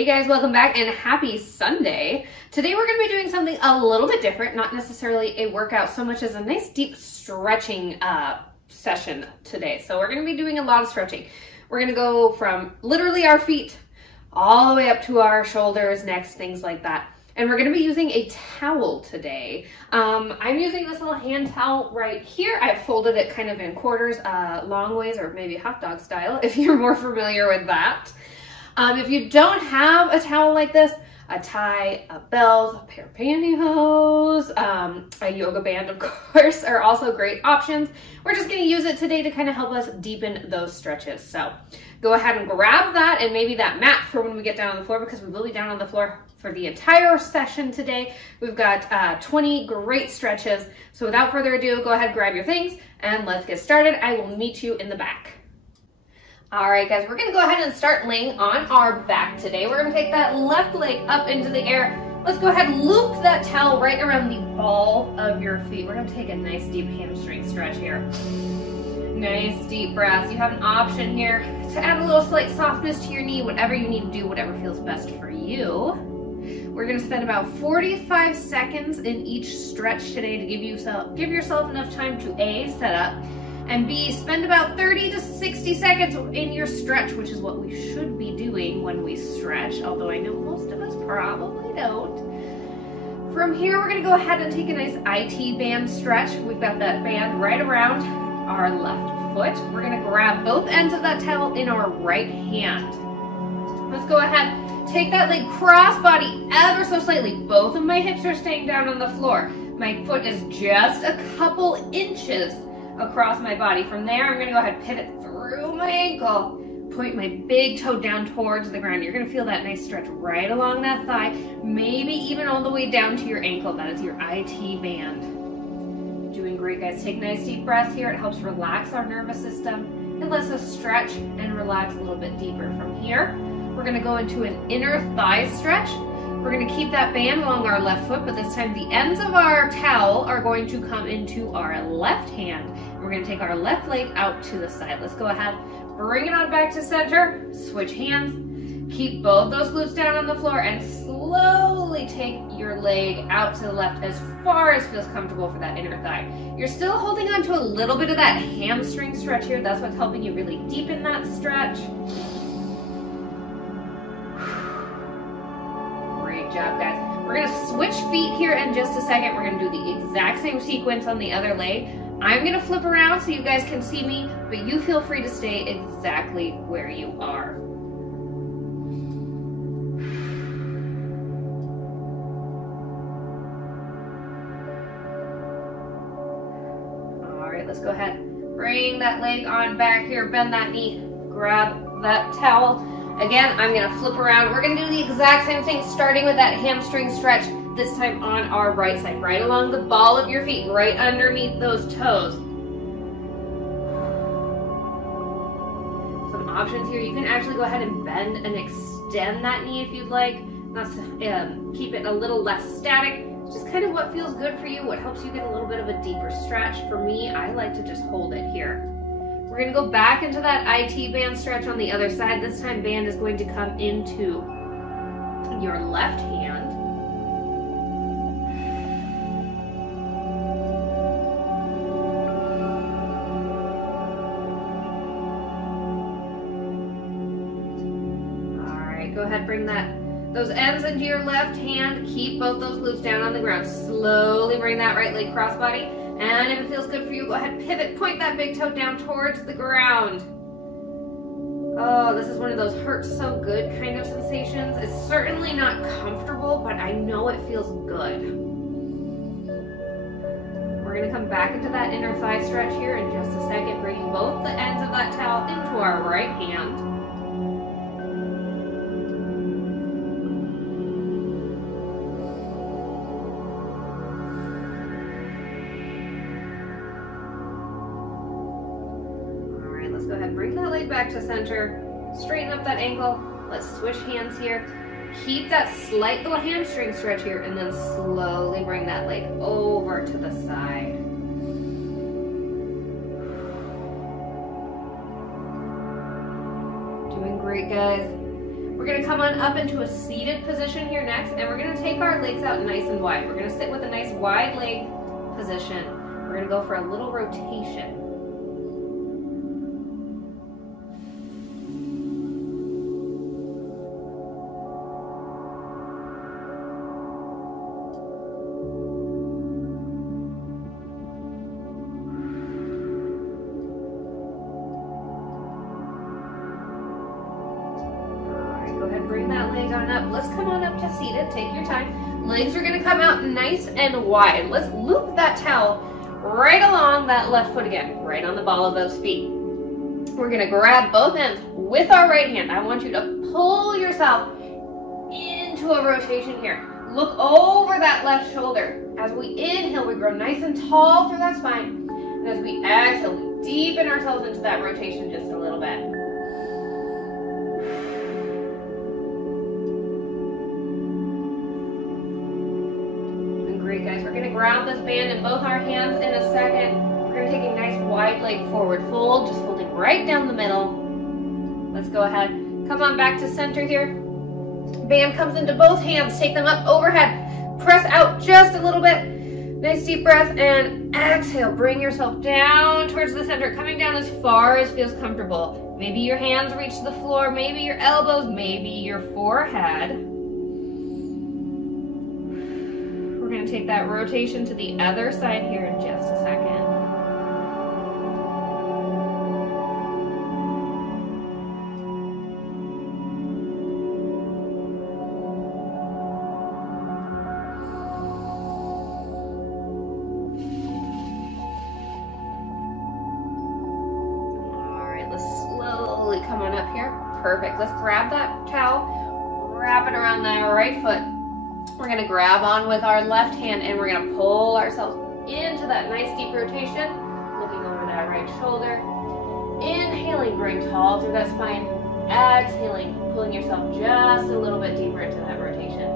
Hey guys, welcome back and happy Sunday. Today we're going to be doing something a little bit different, not necessarily a workout so much as a nice deep stretching session today. So we're going to be doing a lot of stretching. We're going to go from literally our feet all the way up to our shoulders, necks, things like that. And we're going to be using a towel today. I'm using this little hand towel right here. I've folded it kind of in quarters, long ways, or maybe hot dog style if you're more familiar with that. If you don't have a towel like this, a tie, a belt, a pair of pantyhose, a yoga band, of course, are also great options. We're just going to use it today to kind of help us deepen those stretches. So go ahead and grab that and maybe that mat for when we get down on the floor, because we will be down on the floor for the entire session today. We've got 20 great stretches. So without further ado, go ahead, grab your things, and let's get started. I will meet you in the back. All right, guys, we're gonna go ahead and start laying on our back today. We're gonna take that left leg up into the air. Let's go ahead and loop that towel right around the ball of your feet. We're gonna take a nice deep hamstring stretch here. Nice deep breaths. You have an option here to add a little slight softness to your knee, whatever you need to do, whatever feels best for you. We're gonna spend about 45 seconds in each stretch today to give yourself enough time to A, set up, and B, spend about 30 to 60 seconds in your stretch, which is what we should be doing when we stretch, although I know most of us probably don't. From here, we're gonna go ahead and take a nice IT band stretch. We've got that band right around our left foot. We're gonna grab both ends of that towel in our right hand. Let's go ahead, take that leg cross body ever so slightly. Both of my hips are staying down on the floor. My foot is just a couple inches across my body. From there, I'm gonna go ahead and pivot through my ankle, point my big toe down towards the ground. You're gonna feel that nice stretch right along that thigh, maybe even all the way down to your ankle. That is your IT band. Doing great, guys. Take nice deep breaths here. It helps relax our nervous system. It lets us stretch and relax a little bit deeper. From here, we're gonna go into an inner thigh stretch. We're gonna keep that band along our left foot, but this time the ends of our towel are going to come into our left hand. We're gonna take our left leg out to the side. Let's go ahead, bring it on back to center, switch hands, keep both those glutes down on the floor, and slowly take your leg out to the left as far as feels comfortable for that inner thigh. You're still holding on to a little bit of that hamstring stretch here. That's what's helping you really deepen that stretch. Great job, guys. We're gonna switch feet here in just a second. We're gonna do the exact same sequence on the other leg. I'm gonna flip around so you guys can see me, but you feel free to stay exactly where you are. All right, let's go ahead. Bring that leg on back here, bend that knee, grab that towel. Again, I'm gonna flip around. We're gonna do the exact same thing, starting with that hamstring stretch, this time on our right side, right along the ball of your feet, right underneath those toes. Some options here. You can actually go ahead and bend and extend that knee if you'd like. That's keep it a little less static. Just kind of what feels good for you, what helps you get a little bit of a deeper stretch. For me, I like to just hold it here. We're gonna go back into that IT band stretch on the other side. This time band is going to come into your left hand. Go ahead, bring those ends into your left hand. Keep both those glutes down on the ground. Slowly bring that right leg crossbody. And if it feels good for you, go ahead, pivot, point that big toe down towards the ground. Oh, this is one of those hurts so good kind of sensations. It's certainly not comfortable, but I know it feels good. We're gonna come back into that inner thigh stretch here in just a second, bringing both the ends of that towel into our right hand. Go ahead, bring that leg back to center, straighten up that ankle. Let's switch hands here. Keep that slight little hamstring stretch here, and then slowly bring that leg over to the side. Doing great, guys. We're gonna come on up into a seated position here next, and we're gonna take our legs out nice and wide. We're gonna sit with a nice wide leg position. We're gonna go for a little rotation. Bring that leg on up. Let's come on up to seated. Take your time. Legs are going to come out nice and wide. Let's loop that towel right along that left foot again, right on the ball of those feet. We're going to grab both ends with our right hand. I want you to pull yourself into a rotation here. Look over that left shoulder. As we inhale, we grow nice and tall through that spine. And as we exhale, we deepen ourselves into that rotation just a little bit. Great, guys. We're going to grab this band in both our hands in a second. We're going to take a nice wide leg forward fold, just folding right down the middle. Let's go ahead. Come on back to center here. Band comes into both hands. Take them up overhead. Press out just a little bit. Nice deep breath and exhale. Bring yourself down towards the center, coming down as far as feels comfortable. Maybe your hands reach the floor, maybe your elbows, maybe your forehead. We're going to take that rotation to the other side here in just a second. All right, let's slowly come on up here. Perfect. Let's grab that towel, wrap it around that right foot. We're going to grab on with our left hand and we're going to pull ourselves into that nice deep rotation, looking over that right shoulder. Inhaling, bring tall through that spine. Exhaling, pulling yourself just a little bit deeper into that rotation.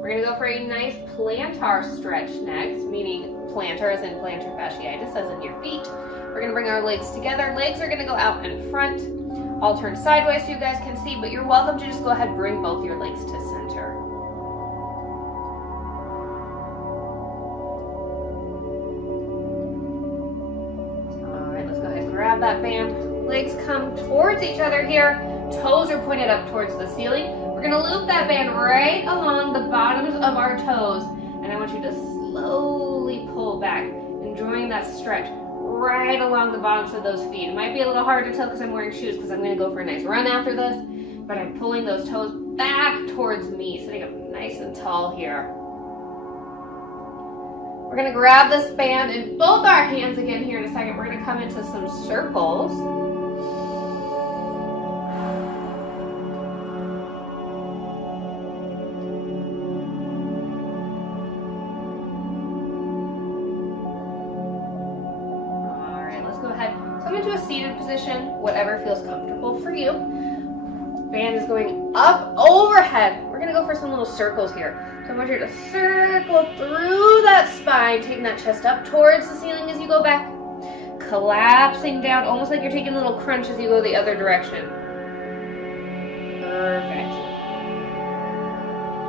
We're going to go for a nice plantar stretch next, meaning plantar as in plantar fasciitis, as in your feet. We're going to bring our legs together. Legs are going to go out in front. I'll turn sideways so you guys can see, but you're welcome to just go ahead and bring both your legs to center. All right, let's go ahead and grab that band. Legs come towards each other here. Toes are pointed up towards the ceiling. We're going to loop that band right along the bottoms of our toes, and I want you to slowly pull back, enjoying that stretch right along the bottoms of those feet. It might be a little hard to tell because I'm wearing shoes because I'm going to go for a nice run after this, but I'm pulling those toes back towards me, sitting up nice and tall here. We're going to grab this band in both our hands again here in a second. We're going to come into some circles. Come into a seated position, whatever feels comfortable for you. Band is going up overhead. We're going to go for some little circles here. So I want you to circle through that spine, taking that chest up towards the ceiling as you go back, collapsing down, almost like you're taking a little crunch as you go the other direction. Perfect.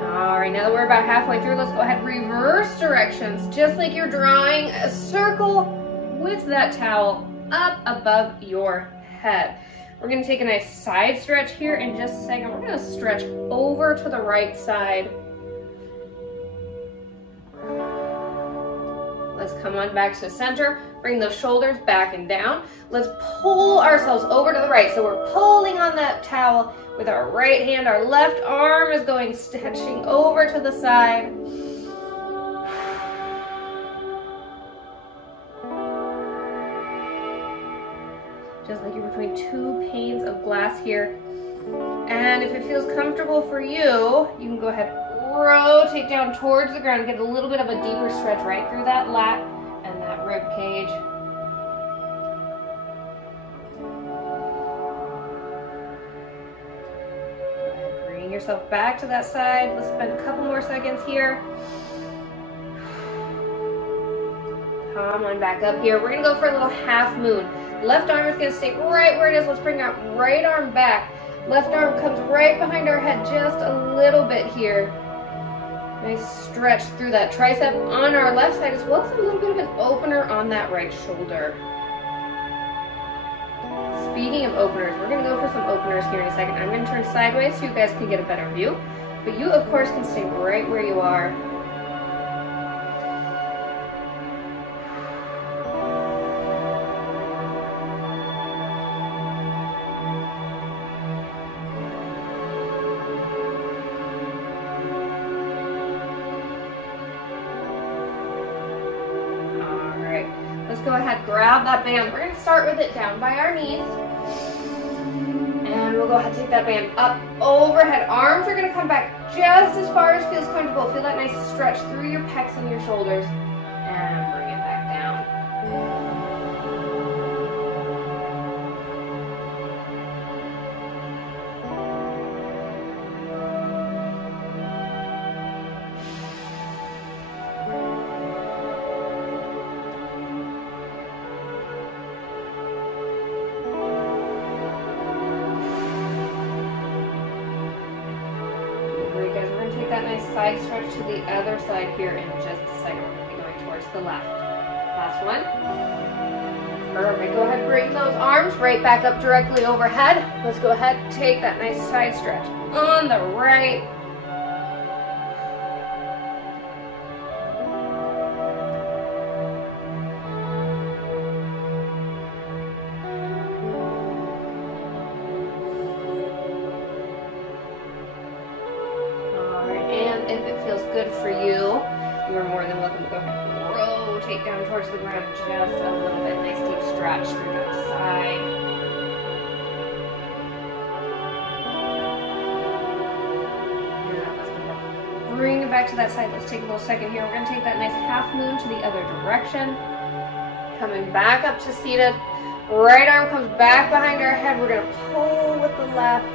All right, now that we're about halfway through, let's go ahead and reverse directions, just like you're drawing a circle with that towel up above your head. We're going to take a nice side stretch here in just a second. We're going to stretch over to the right side. Let's come on back to center. Bring those shoulders back and down. Let's pull ourselves over to the right. So we're pulling on that towel with our right hand. Our left arm is going stretching over to the side. Just like you're between two panes of glass here. And if it feels comfortable for you, you can go ahead, rotate down towards the ground, get a little bit of a deeper stretch right through that lat and that rib cage. Go ahead, bring yourself back to that side. Let's spend a couple more seconds here. Come on back up here. We're gonna go for a little half moon. Left arm is gonna stay right where it is. Let's bring that right arm back. Left arm comes right behind our head just a little bit here. Nice stretch through that tricep on our left side, as well as a little bit of an opener on that right shoulder. Speaking of openers, we're gonna go for some openers here in a second. I'm gonna turn sideways so you guys can get a better view, but you of course can stay right where you are. Go ahead, grab that band. We're going to start with it down by our knees. And we'll go ahead and take that band up overhead. Arms are going to come back just as far as feels comfortable. Feel that nice stretch through your pecs and your shoulders. And bring it back down. That nice side stretch to the other side here in just a second. We're going to be going towards the left. Last one. Perfect. Go ahead, bring those arms right back up directly overhead. Let's go ahead and take that nice side stretch on the right. If it feels good for you, you are more than welcome to go ahead and rotate down towards the ground just a little bit. Nice deep stretch through that side. Bring it back to that side. Let's take a little second here. We're going to take that nice half moon to the other direction. Coming back up to seated. Right arm comes back behind our head. We're going to pull with the left.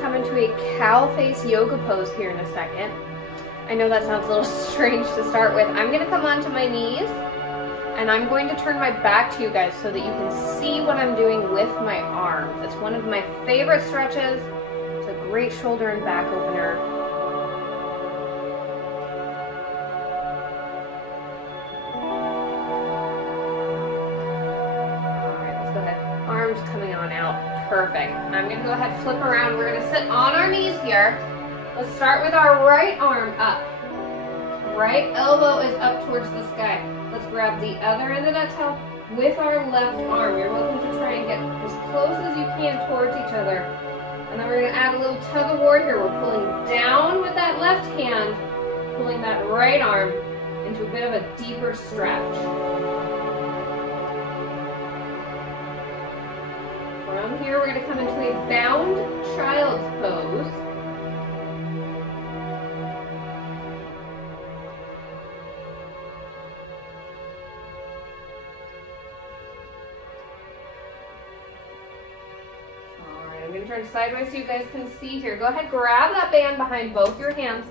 Come into a cow face yoga pose here in a second. I know that sounds a little strange to start with. I'm going to come onto my knees and I'm going to turn my back to you guys so that you can see what I'm doing with my arms. It's one of my favorite stretches. It's a great shoulder and back opener. All right, let's go ahead. Arms coming on out. Perfect. I'm going to go ahead and flip around. We're going to sit on our knees here. Let's start with our right arm up. Right elbow is up towards the sky. Let's grab the other end of that towel with our left arm. You're welcome to try and get as close as you can towards each other. And then we're going to add a little tug of war here. We're pulling down with that left hand, pulling that right arm into a bit of a deeper stretch. From here, we're going to come into a bound child's pose. All right, I'm going to turn sideways so you guys can see here. Go ahead, grab that band behind both your hands,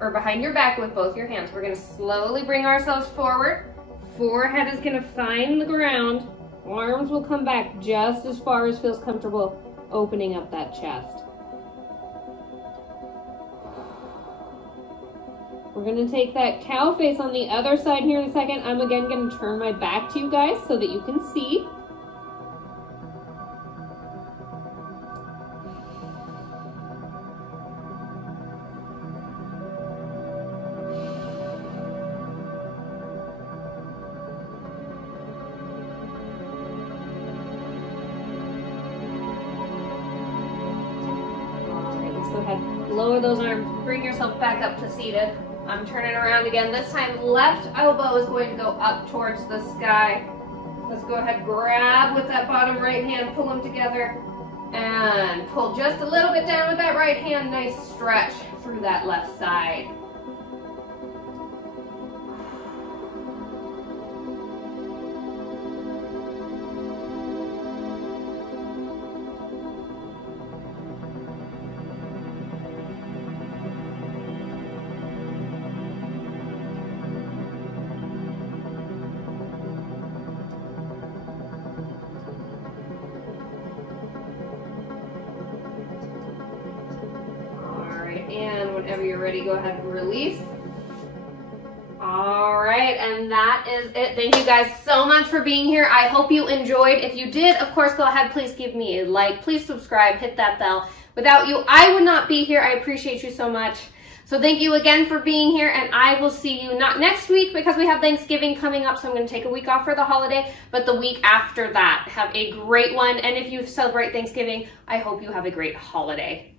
or behind your back with both your hands. We're going to slowly bring ourselves forward. Forehead is going to find the ground. Arms will come back just as far as feels comfortable, opening up that chest. We're going to take that cow face on the other side here in a second. I'm again going to turn my back to you guys so that you can see. Lower those arms, bring yourself back up to seated. I'm turning around again. This time, left elbow is going to go up towards the sky. Let's go ahead, grab with that bottom right hand, pull them together, and pull just a little bit down with that right hand. Nice stretch through that left side. Whenever you're ready, go ahead and release. All right, and that is it. Thank you guys so much for being here. I hope you enjoyed. If you did, of course, go ahead, please give me a like. Please subscribe, hit that bell. Without you, I would not be here. I appreciate you so much. So thank you again for being here, and I will see you not next week because we have Thanksgiving coming up, so I'm going to take a week off for the holiday, but the week after that. Have a great one, and if you celebrate Thanksgiving, I hope you have a great holiday.